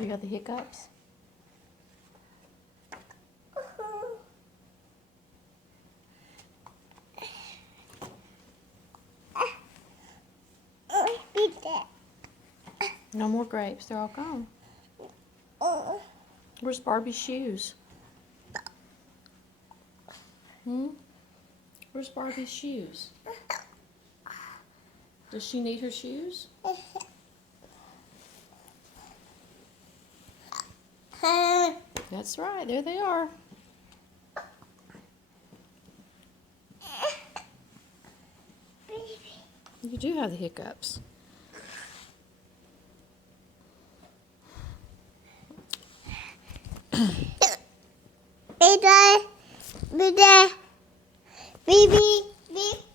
You got the hiccups? No more grapes. They're all gone. Where's Barbie's shoes? Where's Barbie's shoes? Does she need her shoes? That's right. There they are. You do have the hiccups. Baby, baby, baby.